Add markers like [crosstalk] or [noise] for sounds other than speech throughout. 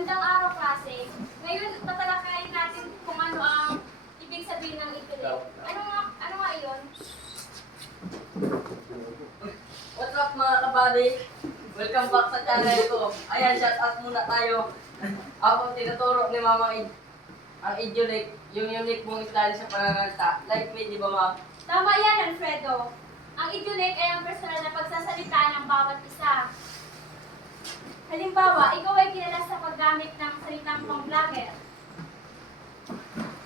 Magandang araw klase. Ngayon tatalakayin natin kung ano ang ibig sabihin ng ituloy. Ano nga, ano nga iyon? What's up mga kabady? Welcome back sa channel ko. Ayan, shout out muna tayo. Ako tinuturo ni Mama Id ang Idulate, yung unique mong style sa pananalita. Like me, di ba ma'am? Tama yan, Alfredo. Ang idulate ay ang personal na pagsasalitaan ng bawat isa. Halimbawa, ikaw ay kilala sa paggamit ng salitang pang-vlogger.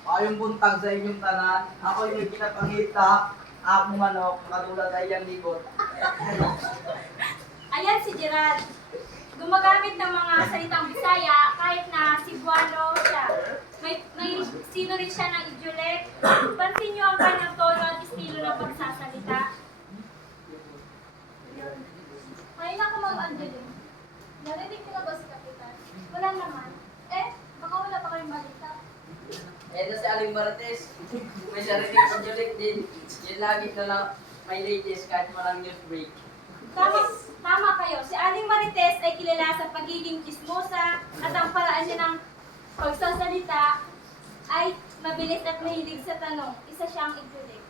Ayong buntag sa inyong tanan, ako yung kinapangita, ako manok, katulad ay yung ligot. [laughs] Ayan si Gerald. Gumagamit ng mga salitang Bisaya kahit na Cebuano siya. May, may sino rin siya ng idulate. Pansin niyo ang kanyang tono at estilo ng pagsasalita. Ngayon ako mag-Angeline. Narinig ko na ba si Kapitan? Wala naman. Eh, baka wala pa kayong balita. Ayan na si Aling Marites. May sariling Idulate din. Yun lagi na lang may latest kahit walang news break. Tama, tama kayo. Si Aling Marites ay kilala sa pagiging chismosa at ang paraan niya ng pagsasalita ay mabilis at mahilig sa tanong. Isa siyang igulik.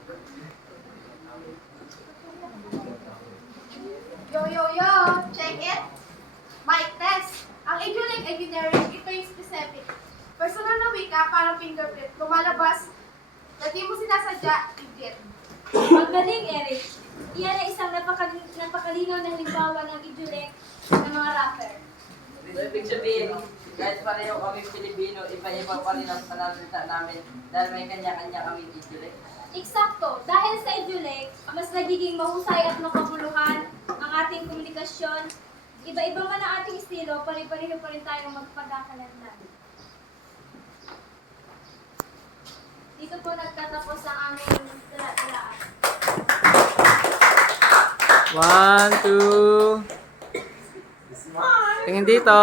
Yo, yo, yo! Check it! Mic test! Ang idiotic ay generic, ito yung specific. Personal na wika, parang fingerprint, lumalabas, na di mo sinasadya, idiot. Magaling, Eric. Iyan ay isang napaka, napakalinaw na halimbawa ng igulik ng mga rapper. So, ibig sabihin, kahit pareho kami Pilipino, iba-iba pa rin ang pananalita namin dahil may kanya-kanya kami Idulate. Eksakto. Dahil sa igulik, mas nagiging mahusay at makabuluhan ang ating komunikasyon. Iba-iba man ang ating estilo, pare-pareho pa rin tayong magpagkakalanlan. Dito po nagtatapos ang aming tala-talaan. One, two. Tingin dito.